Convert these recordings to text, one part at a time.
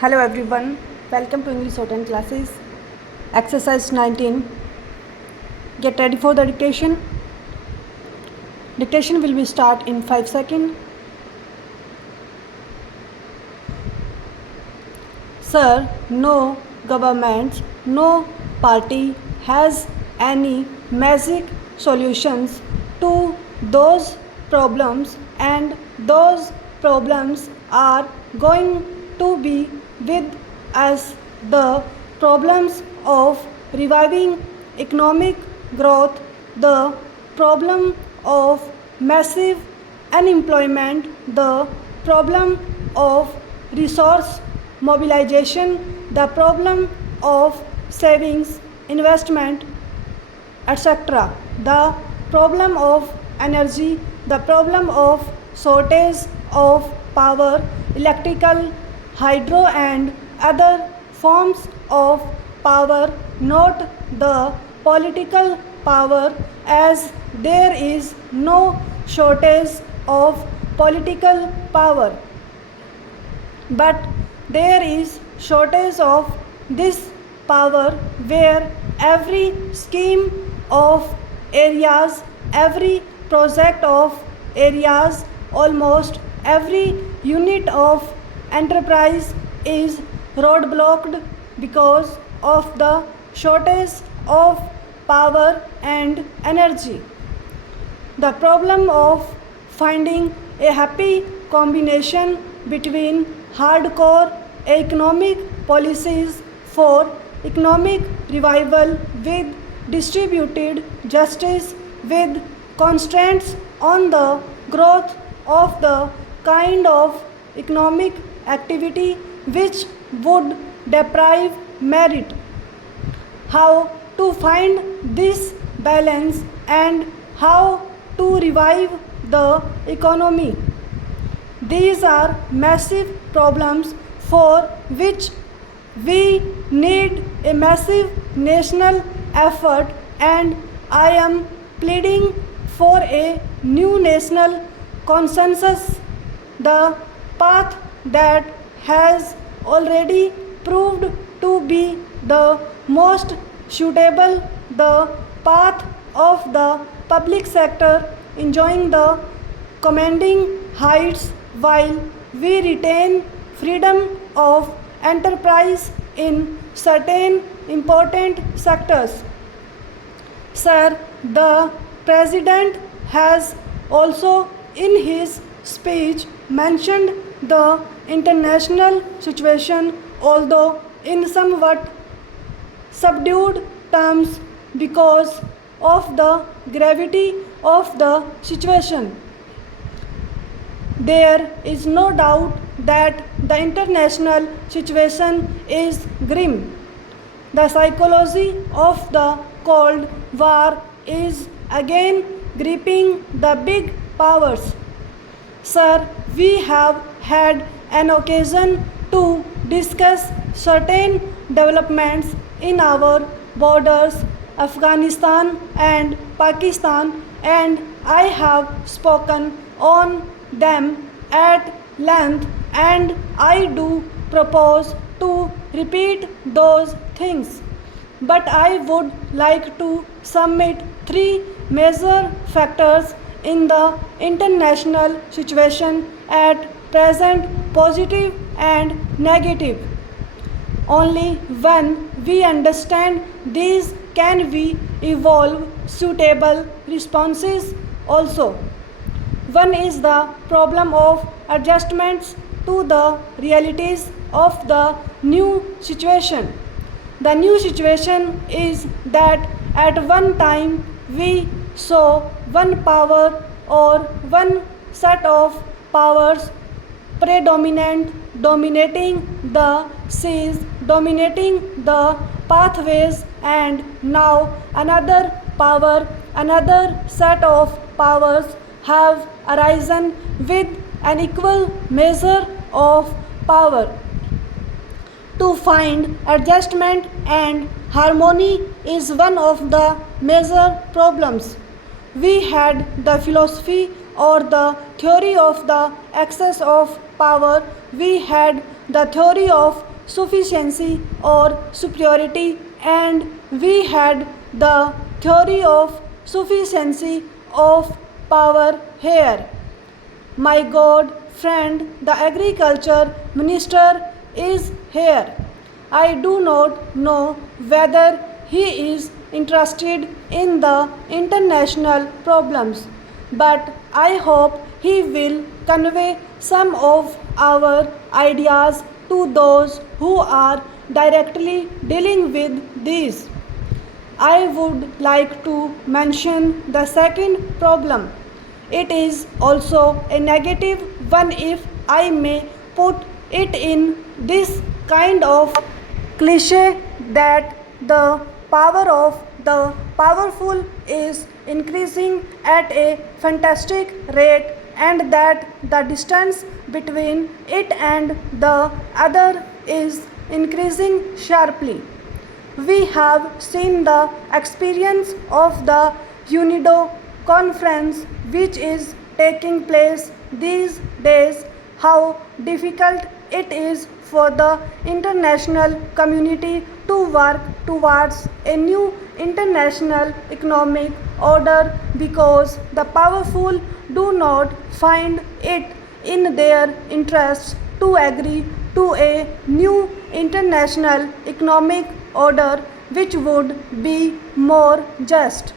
Hello everyone, welcome to English Shorthand classes. Exercise 19. Get ready for the dictation. Dictation will be start in 5 seconds. Sir, no government, no party has any magic solutions to those problems, and those problems are going to be with us. The problems of reviving economic growth, the problem of massive unemployment, the problem of resource mobilization, the problem of savings, investment, etc., the problem of energy, the problem of shortage of power, electrical, hydro and other forms of power, not the political power, as there is no shortage of political power, but there is shortage of this power, where every scheme of areas, every project of areas, almost every unit of enterprise is roadblocked because of the shortage of power and energy. The problem of finding a happy combination between hardcore economic policies for economic revival with distributed justice, with constraints on the growth of the kind of economic activity which would deprive merit. How to find this balance and how to revive the economy? These are massive problems for which we need a massive national effort, and I am pleading for a new national consensus. The path that has already proved to be the most suitable, the path of the public sector enjoying the commanding heights while we retain freedom of enterprise in certain important sectors. Sir, the President has also in his speech mentioned the international situation, although in somewhat subdued terms because of the gravity of the situation. There is no doubt that the international situation is grim. The psychology of the Cold War is again gripping the big powers. Sir, we have had an occasion to discuss certain developments in our borders, Afghanistan and Pakistan, and I have spoken on them at length, and I do propose to repeat those things. But I would like to submit three major factors in the international situation at present, positive and negative. Only when we understand these can we evolve suitable responses also. One is the problem of adjustments to the realities of the new situation. The new situation is that at one time we saw one power or one set of powers predominant, dominating the seas, dominating the pathways, and now another power, another set of powers have arisen with an equal measure of power. To find adjustment and harmony is one of the major problems. We had the philosophy or the theory of the excess of power. We had the theory of sufficiency or superiority, and we had the theory of sufficiency of power here. My God friend, the agriculture minister, is here. I do not know whether he is interested in the international problems, but I hope he will convey some of our ideas to those who are directly dealing with these. I would like to mention the second problem. It is also a negative one, if I may put it in this kind of cliche, that the power of the powerful is increasing at a fantastic rate, and that the distance between it and the other is increasing sharply. We have seen the experience of the UNIDO conference, which is taking place these days, how difficult it is for the international community to work towards a new international economic order, because the powerful do not find it in their interests to agree to a new international economic order which would be more just,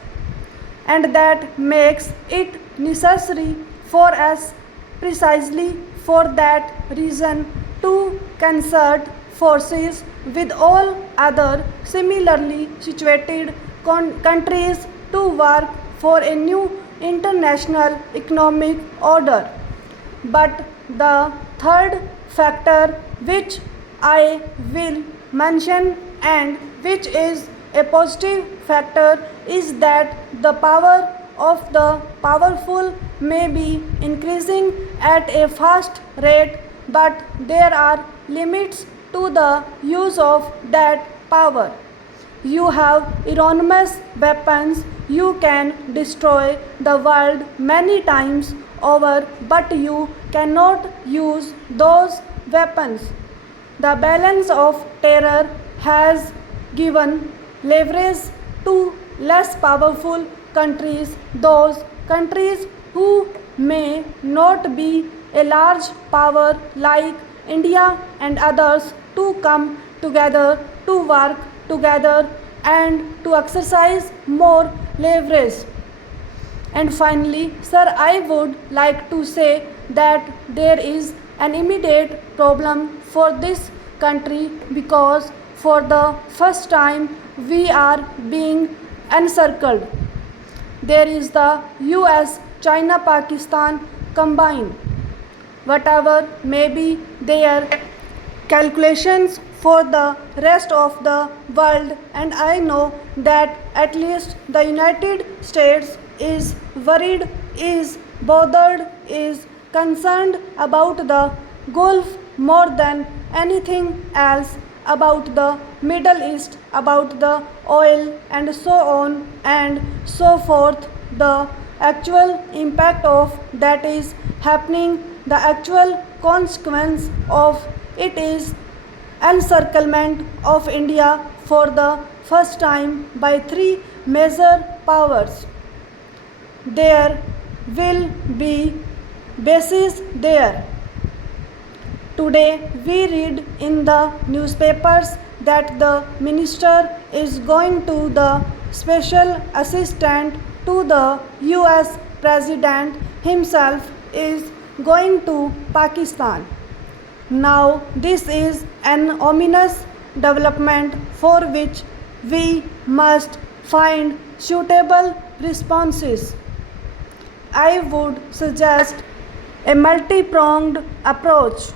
and that makes it necessary for us, precisely for that reason, to concert forces with all other similarly situated countries to work for a new international economic order. But the third factor which I will mention, and which is a positive factor, is that the power of the powerful may be increasing at a fast rate, but there are limits to the use of that power. You have enormous weapons, you can destroy the world many times over, but you cannot use those weapons. The balance of terror has given leverage to less powerful countries, those countries who may not be a large power like India and others, to come together, to work together, and to exercise more leverage. And finally, sir, I would like to say that there is an immediate problem for this country, because for the first time we are being encircled. There is the US, China, Pakistan combined. Whatever may be their calculations for the rest of the world, and I know that at least the United States is worried, is bothered, is concerned about the Gulf more than anything else, about the Middle East, about the oil, and so on and so forth. The actual impact of that is happening, the actual consequence of it is encirclement of India for the first time by three major powers. There will be bases there. Today we read in the newspapers that the minister is going to the special assistant to the US president himself is going to Pakistan. Now this is an ominous development for which we must find suitable responses. I would suggest a multi-pronged approach.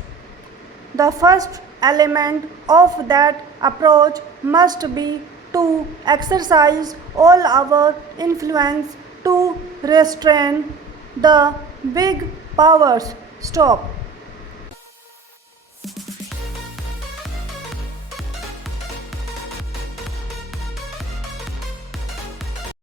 The first element of that approach must be to exercise all our influence to restrain the big powers. Stop.